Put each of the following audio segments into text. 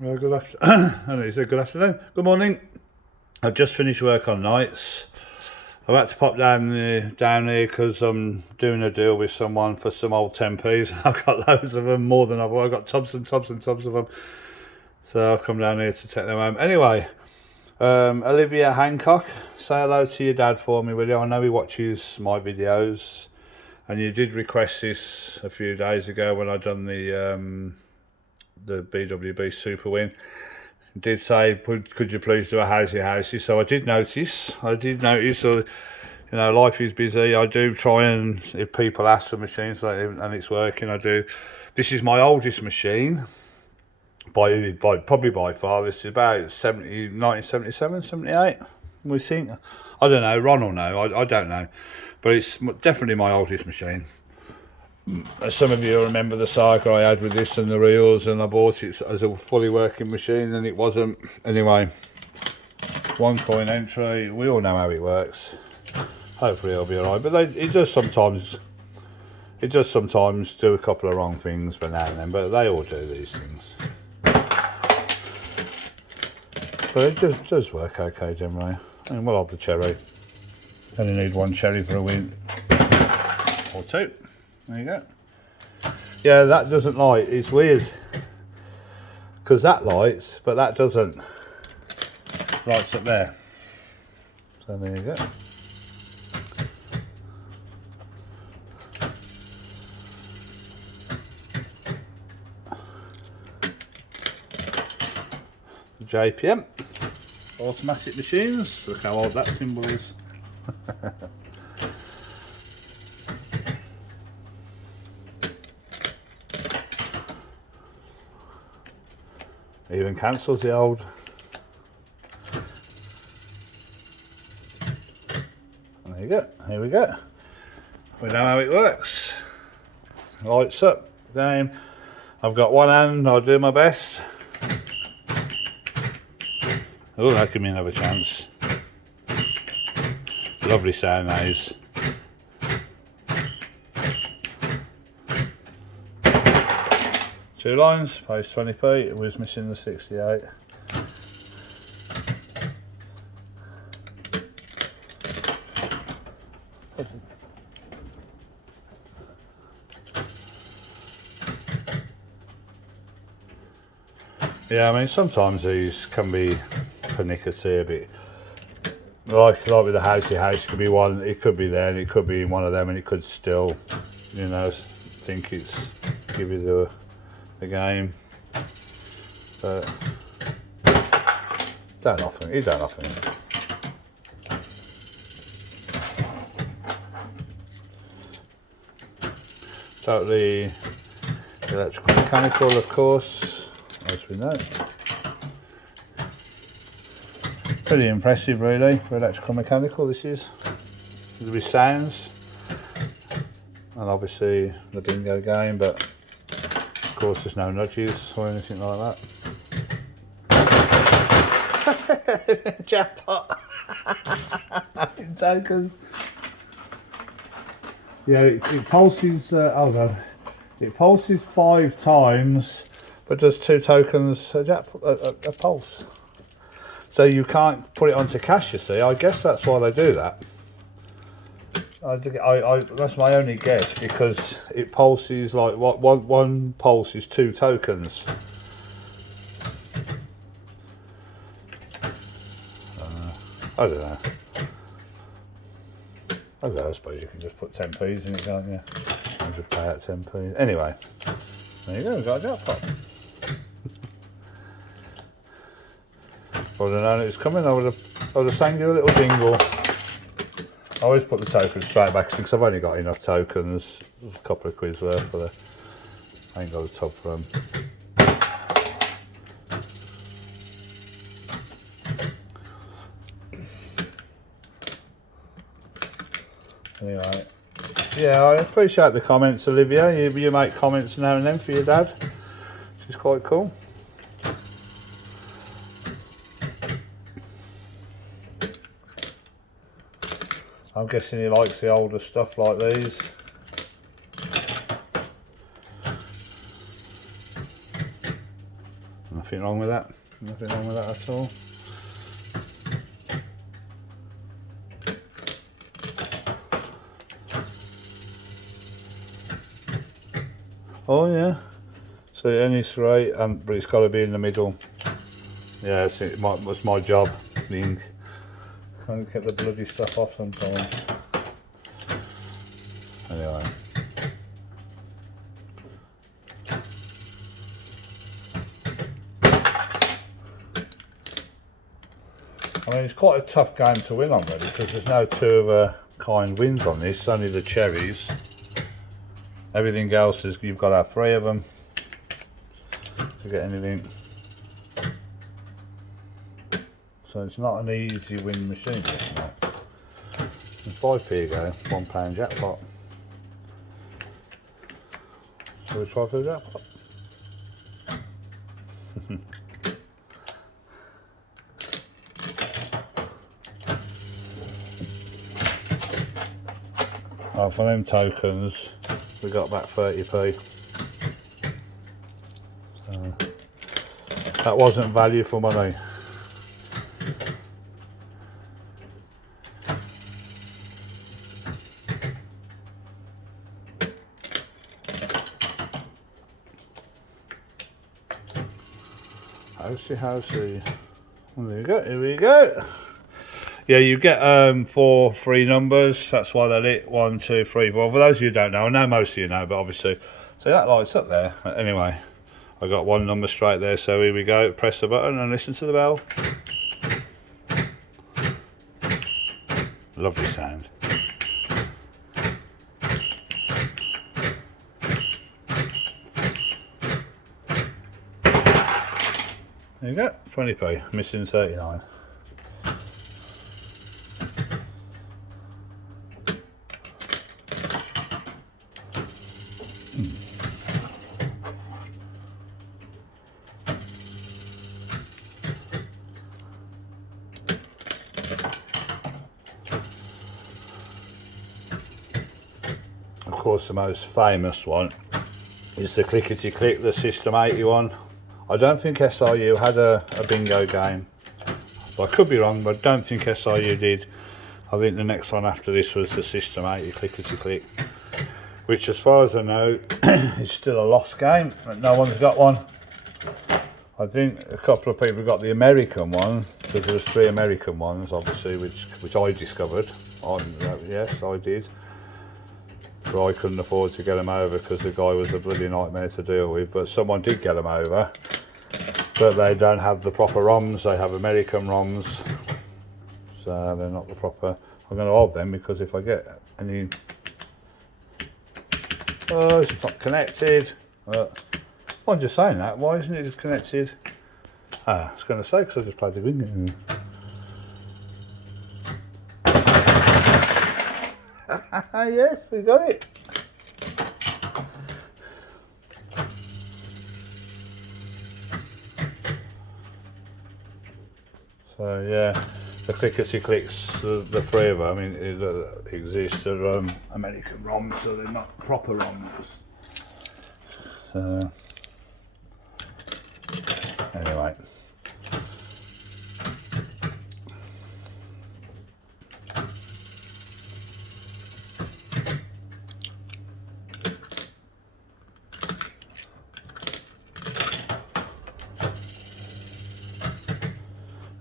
Well, good afternoon. And he said good afternoon. Good morning. I've just finished work on nights. I've had to pop down here because I'm doing a deal with someone for some old 10p's. I've got loads of them, more than I've got tubs and tubs and tubs of them. So I've come down here to take them home. Anyway, Olivia Hancock, say hello to your dad for me, will you? I know he watches my videos, and you did request this a few days ago when I done the BWB Super Win. Did say, could you please do a Housey? So I did notice, so, you know, life is busy. I do try, and if people ask for machines and it's working, I do. This is my oldest machine, probably by far. This is about 1977, 78, we think. I don't know, Ron will know, I don't know. But it's definitely my oldest machine. As some of you remember the saga I had with this and the reels, and I bought it as a fully working machine and it wasn't. Anyway, one coin entry, we all know how it works. Hopefully it'll be alright, but it does sometimes do a couple of wrong things but now and then, but they all do these things. But it does work okay generally. And we'll have the cherry. Only need one cherry for a win. Or two. There you go. Yeah, that doesn't light. It's weird. Because that lights, but that doesn't. Lights up there. So there you go. The JPM. Automatic machines. Look how old that symbol is. Even cancels the old. There you go. Here we go. We know how it works. Lights up. Game. I've got one hand. I'll do my best. Oh, that give me another chance. Lovely sound that is. Two lines, pays 20p, it was missing the 68. Yeah, I mean sometimes these can be pernickety a bit. Like with the Housey house, could be one, it could be there and it could be in one of them and it could still, you know, think it's give you the game. But don't often. Totally electrical mechanical, of course, as we know. Pretty impressive really for electrical mechanical this is. With sounds. And obviously the bingo game, but of course there's no nudges or anything like that. Jackpot! In tokens. Yeah, it pulses, hold on. It pulses 5 times, but does 2 tokens a pulse. So you can't put it onto cash, you see. I guess that's why they do that. That's my only guess, because it pulses like one pulse is 2 tokens. I don't know. I suppose you can just put 10p's in it, can't you? And just pay out 10p's. Anyway, there you go, we've got a jackpot. If I would have known it was coming, I would have sang you a little jingle. I always put the tokens straight back because I've only got enough tokens. There's a couple of quid's worth, but I ain't got a tub for them. Anyway, yeah, I appreciate the comments, Olivia. You make comments now and then for your dad, which is quite cool. I'm guessing he likes the older stuff like these. And nothing wrong with that. Nothing wrong with that at all. Oh yeah. So only 3, but it's got to be in the middle. Yeah, it was my job. The ink. Can't get the bloody stuff off sometimes. Anyway. I mean, it's quite a tough game to win on really, because there's no 2 of a kind wins on this, only the cherries. Everything else is, you've got to have 3 of them to get anything. So it's not an easy win machine, this not. And 5p ago, £1 jackpot. So we try for the jackpot. Oh, for them tokens, we got back 30p. So, that wasn't value for money. Housey. Well, there you go, here we go. Yeah, you get 4 free numbers, that's why they're lit. 1, 2, 3, 4. For those of you who don't know, I know most of you know, but obviously, so that lights up there. Anyway, I got 1 number straight there, so here we go. Press the button and listen to the bell. Lovely sound. There you go, 20p, missing 39. Of course, the most famous one is the clickety click, the System 81. I don't think SRU had a bingo game. I could be wrong, but I don't think SRU did. I think the next one after this was the System 80 clickety click, which as far as I know is still a lost game. No one's got one. I think a couple of people got the American one, because there was 3 American ones obviously, which I discovered. Yes, I did. But I couldn't afford to get them over because the guy was a bloody nightmare to deal with, but someone did get them over. But they don't have the proper ROMs, they have American ROMs, so they're not the proper. I'm going to hold them because if I get any. Oh, it's not connected. I'm just saying that, why isn't it connected? I was going to say, because I just played the bingo. Yes, we got it. So yeah, the clickety clicks, the 3 of them, I mean, exist. They're American ROMs, so they're not proper ROMs. Anyway.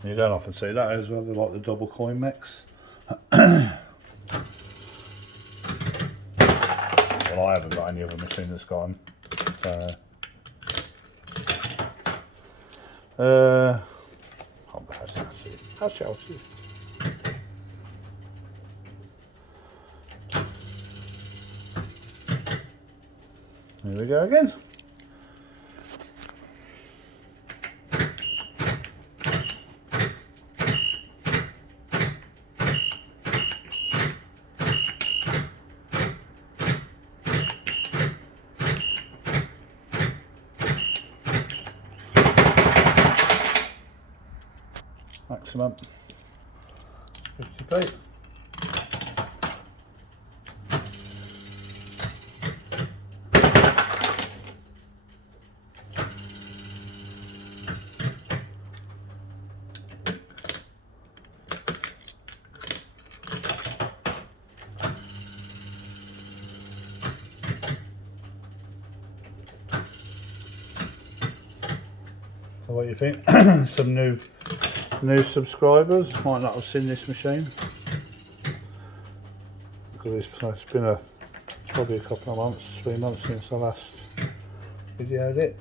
You don't often see that as well, they're like the double coin mix. Well, I haven't got any other machine that's got them. How shall I see? Here we go again. Maximum 50p. So what do you think? Some new subscribers might not have seen this machine because it's been probably a couple of months, 3 months since I last videoed it.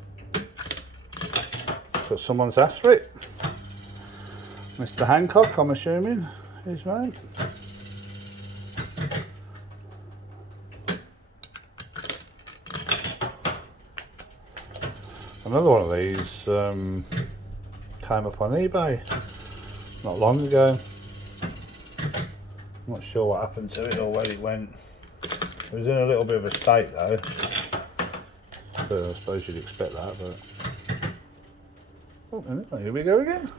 But someone's asked for it. Mr. Hancock, I'm assuming, his name. Another one of these came up on eBay not long ago. I'm not sure what happened to it or where it went. It was in a little bit of a state though, so I suppose you'd expect that, but oh, anyway, here we go again.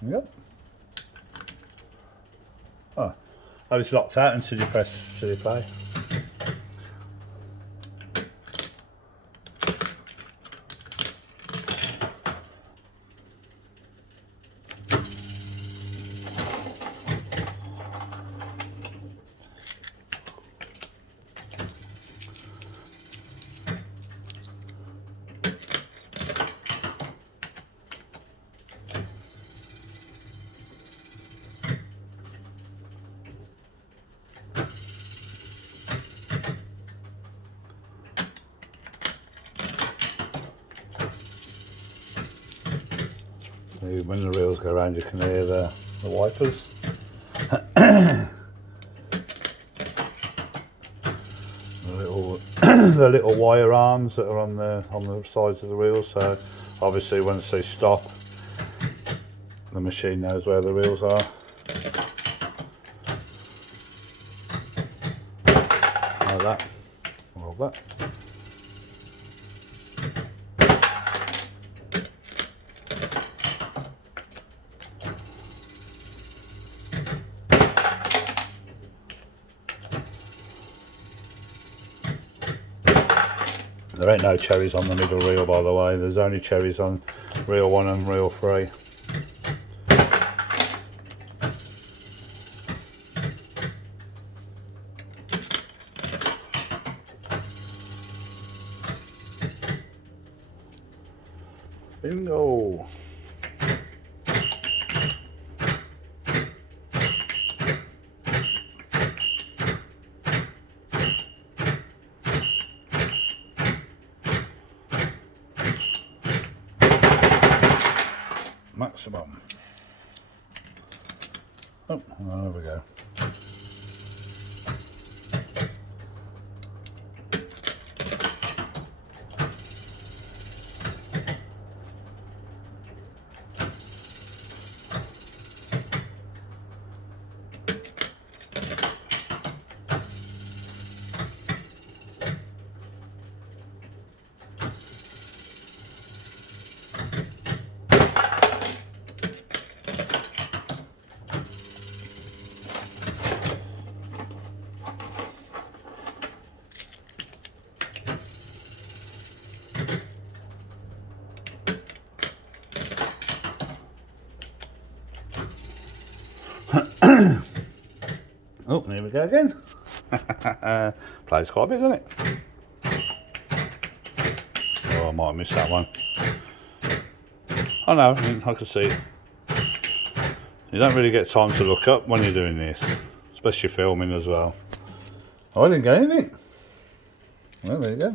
Yep. Oh, it's locked out until you press play. When the reels go around, you can hear the wipers. The little wire arms that are on the sides of the reels. So obviously, once they stop, the machine knows where the reels are. Like that, or that. There ain't no cherries on the middle reel, by the way. There's only cherries on reel 1 and reel 3. Bingo! Maximum. Oh, there we go. Oh, here we go again. Plays quite a bit, doesn't it? Oh, I might have missed that one. Oh no, I can see it. You don't really get time to look up when you're doing this, especially filming as well. Oh, I didn't get anything. Well, there you go.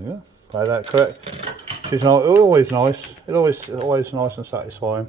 Yeah, play that correct. She's not always nice. It's always nice and satisfying.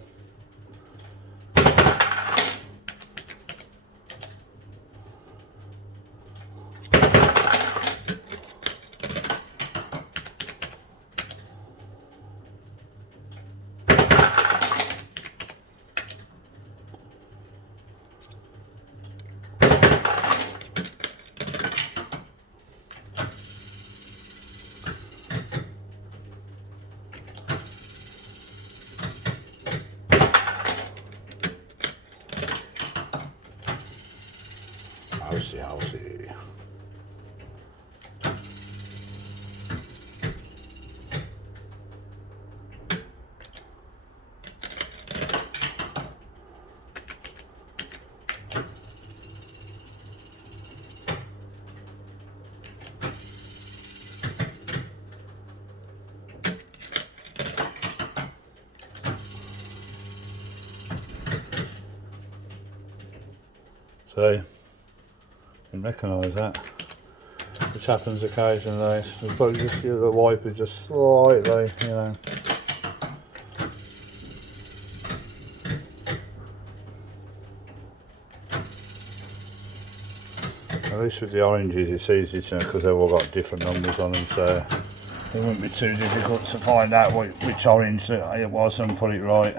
Housey. So, you can recognise that, which happens occasionally. You'll probably just see the wiper just slightly, you know. At least with the oranges it's easy to know because they've all got different numbers on them, so it wouldn't be too difficult to find out which orange it was and put it right.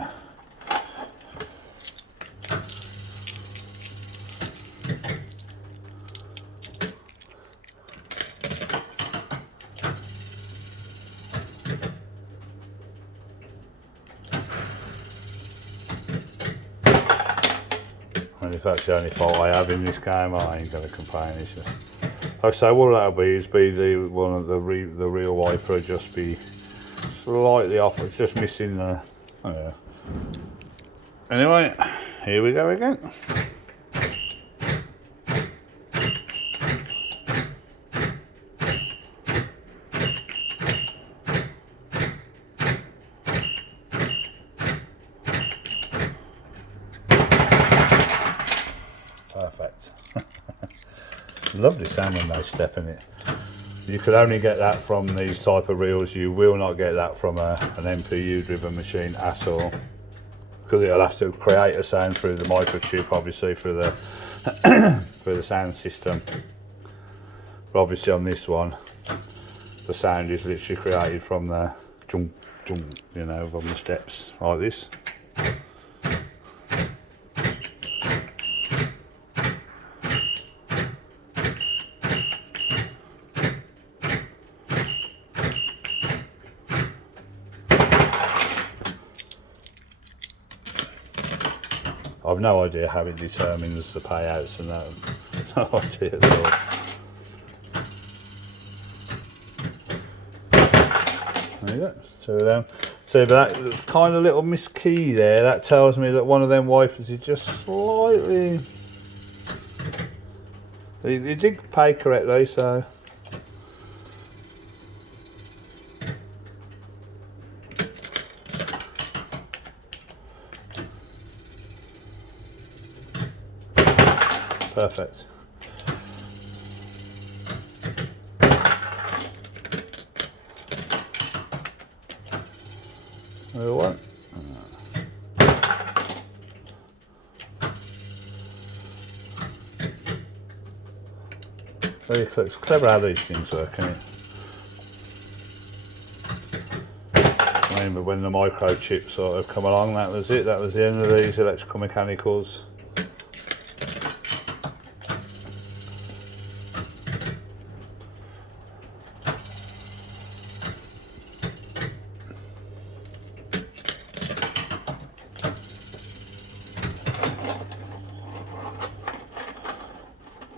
And if that's the only fault I have in this game, I ain't gonna complain. It's just, like I say, what that'll be is the one of the real wiper will just be slightly off. It's just missing the. Oh yeah. Anyway, here we go again. Perfect. Lovely sound when they step in it. You could only get that from these type of reels. You will not get that from an MPU driven machine at all, because it'll have to create a sound through the microchip, obviously through the through the sound system. But obviously on this one, the sound is literally created from the jump, jump, you know, from the steps like this. I've no idea how it determines the payouts and that. No idea at all. There you go, two of them. So that kind of little miss key there, that tells me that one of them wipers is just slightly. It did pay correctly, so. Perfect. There one. Very clever. It's clever how these things work, isn't it? I remember when the microchips sort of come along, that was it. That was the end of these electrical mechanicals.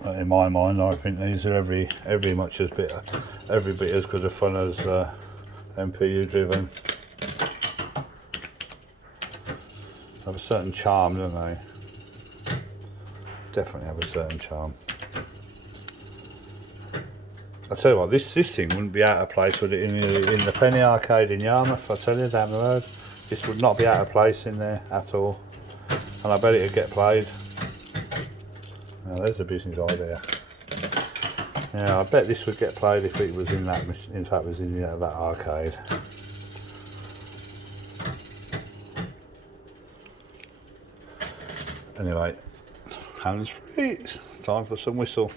In my mind, I think these are every bit as good a fun as MPU driven. Have a certain charm, don't they? Definitely have a certain charm. I tell you what, this thing wouldn't be out of place with it in the Penny Arcade in Yarmouth. I tell you, down the road, this would not be out of place in there at all, and I bet it'd get played. Now there's a business idea. Yeah, I bet this would get played if it was in that. In fact, was in that arcade. Anyway, hands free. It's time for some whistle.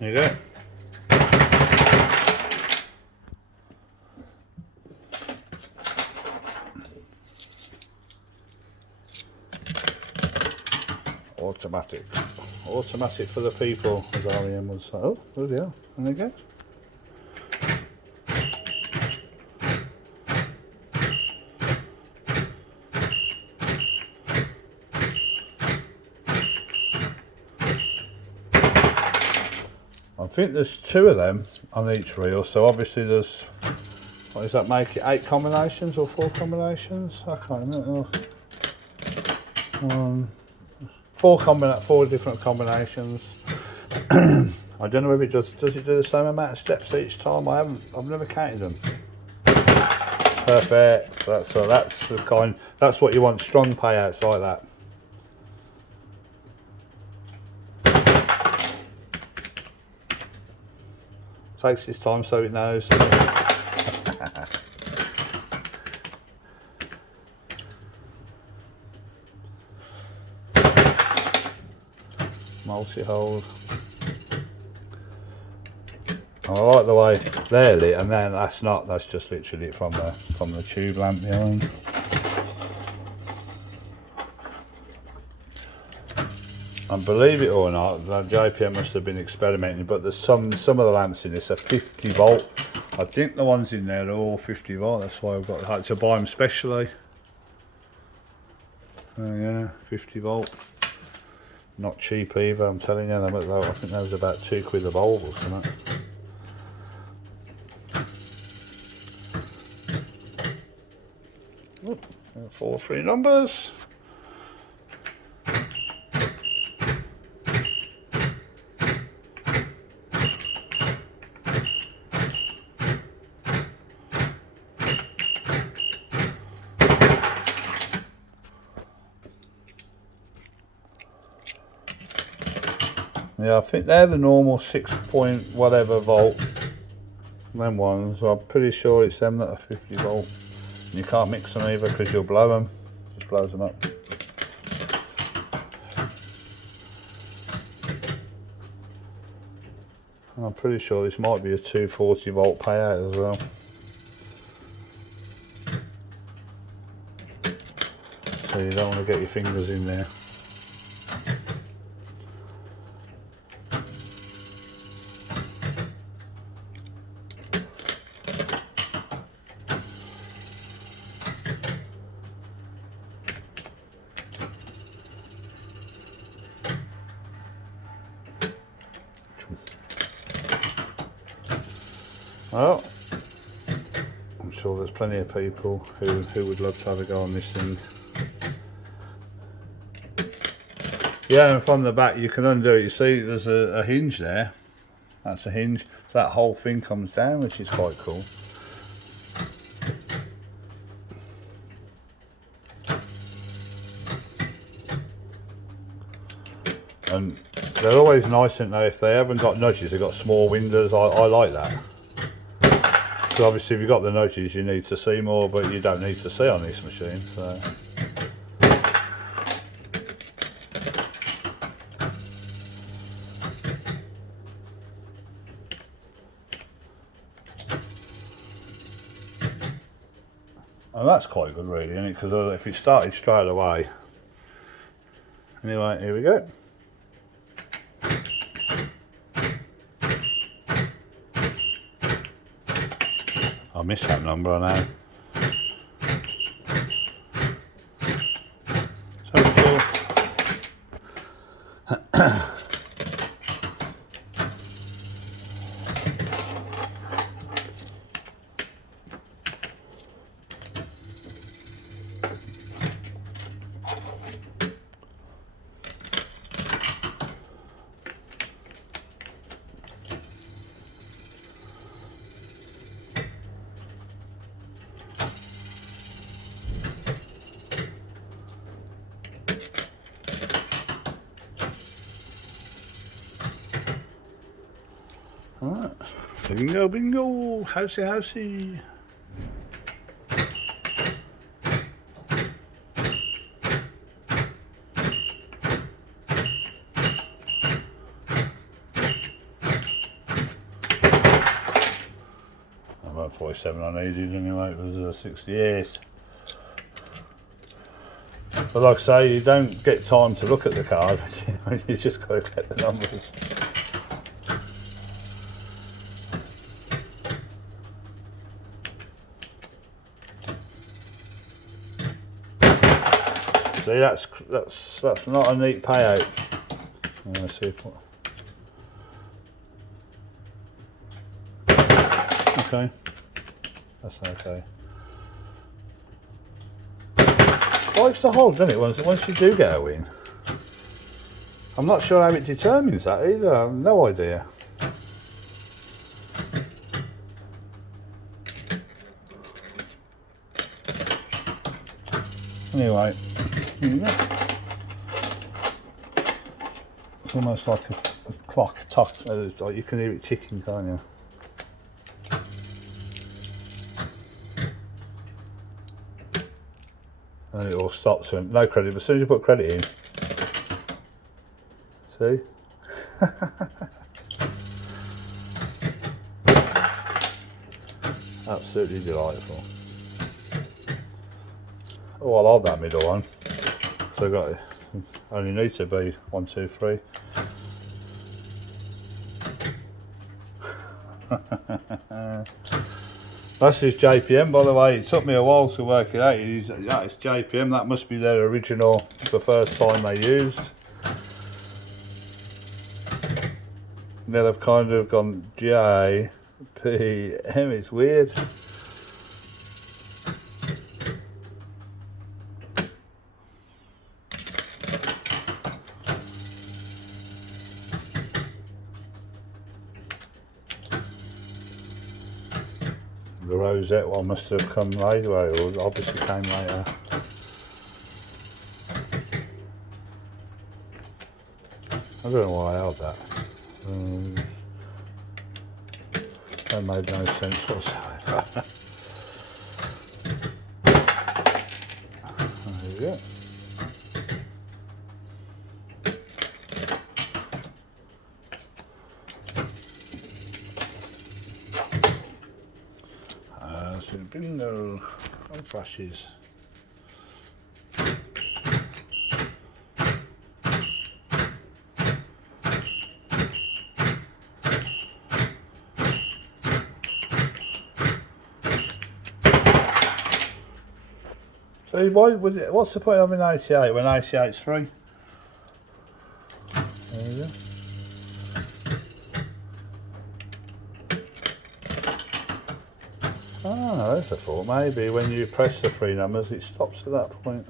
There you go. Automatic. automatic for the people, as REM would say. Oh, there they are. And there it goes. I think there's 2 of them on each reel, so obviously there's, what does that make it, 8 combinations or 4 combinations? I can't remember. 4 different combinations. I don't know if it does it do the same amount of steps each time? I've never counted them. Perfect. That's the kind, that's what you want, strong payouts like that. Takes his time so it knows. Multi-hold. I like the way they're lit, and then that's just literally from the tube lamp behind. And believe it or not, the JPM must have been experimenting, but there's some of the lamps in this are 50 volt. I think the ones in there are all 50 volt, that's why I've had to buy them specially. Yeah, 50 volt. Not cheap either, I'm telling you. I think that was about £2 a bulb or something. Oh, 4 3 numbers. Yeah, I think they're the normal 6 point whatever volt. Them ones, I'm pretty sure it's them that are 50 volt. And you can't mix them either because you'll blow them. Just blows them up. And I'm pretty sure this might be a 240 volt payout as well. So you don't want to get your fingers in there. Well, I'm sure there's plenty of people who would love to have a go on this thing. Yeah, and from the back you can undo it. You see there's a hinge there. That's a hinge. So that whole thing comes down, which is quite cool. And they're always nice, aren't they? If they haven't got nudges, they've got small windows. I like that. So obviously if you've got the nudges you need to see more, but you don't need to see on this machine. So. And that's quite good really, isn't it? Because if it started straight away. Anyway, here we go. I missed that number, I know. So cool. Alright, bingo, bingo, housey, housey. About 47 I needed anyway, it was 68. But like I say, you don't get time to look at the card. You just got to get the numbers. See, that's not a neat payout. Let's see. Okay, that's okay. Likes to hold, doesn't it? Once you do get a win. I'm not sure how it determines that either. I have no idea. Anyway, here you go. It's almost like a clock, like you can hear it ticking, can't you? And it all stops when no credit, but as soon as you put credit in, see? Absolutely delightful. Oh, I'll hold that middle one. So I got it. Only need to be 1, 2, 3. That's his JPM, by the way. It took me a while to work it out. That is JPM. That must be their original, the first time they used. Then I've kind of gone JPM. It's weird. The rosette one must have come later, or obviously came later. I don't know why I held that. That made no sense whatsoever. There you go. So bingo and flashes. So why was it? What's the point of having 88 when 88's free? There you go. Ah, that's a thought. Maybe when you press the 3 numbers, it stops at that point.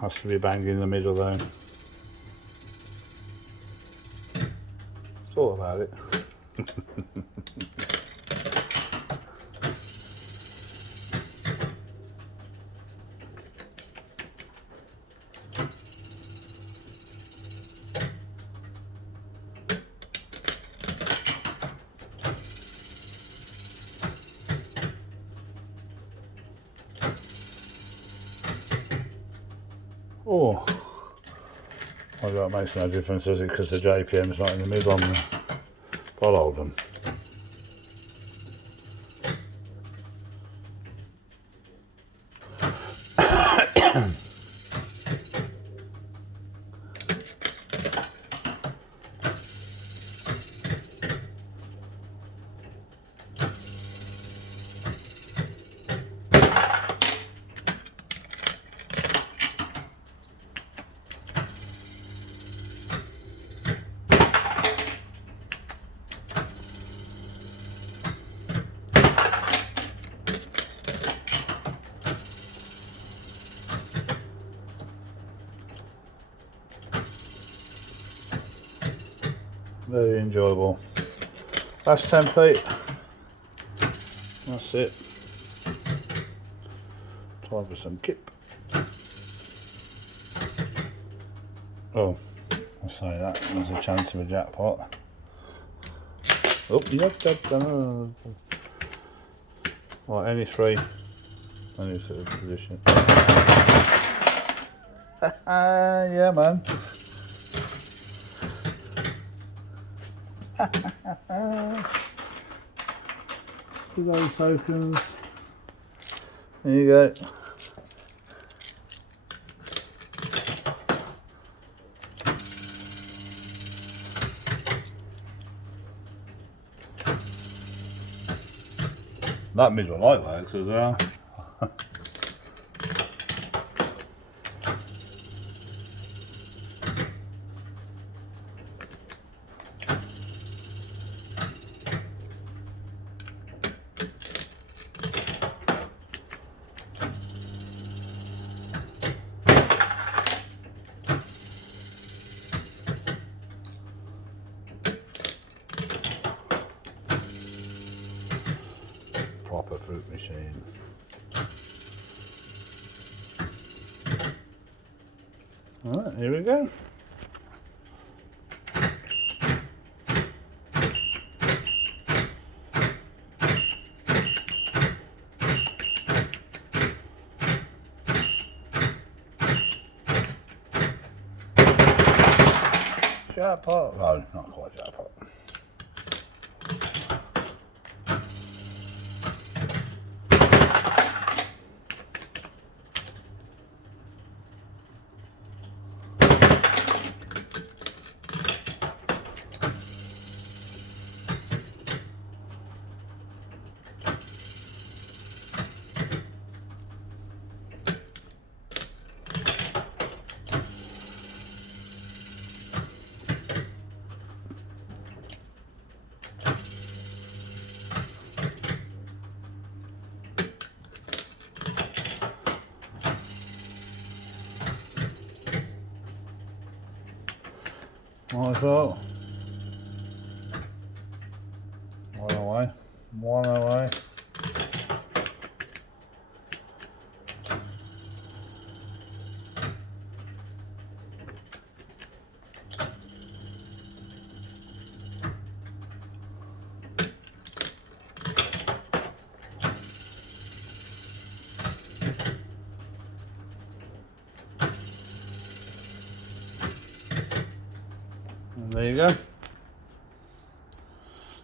Has to be banged in the middle though. Thought about it. Oh, well, that makes no difference, does it? Because the JPM's not in the middle on the. I'll hold them. Very enjoyable. Last template. That's it. Time for some kip. Oh, I'll say that. There's a chance of a jackpot. Oh, yep. Right, any three position. Yeah, man. For those tokens. There you go. That middle light works as well. Proper fruit machine. Alright, here we go. Jackpot. No, not quite jackpot. Might as well. One away. One away. And there you go.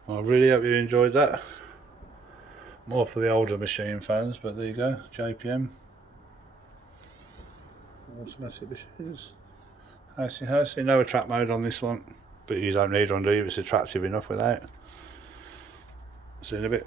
I really hope you enjoyed that. More for the older machine fans, but there you go, JPM. Automatic machines. Housey. No attract mode on this one, but you don't need one, do you? It's attractive enough without. See you in a bit.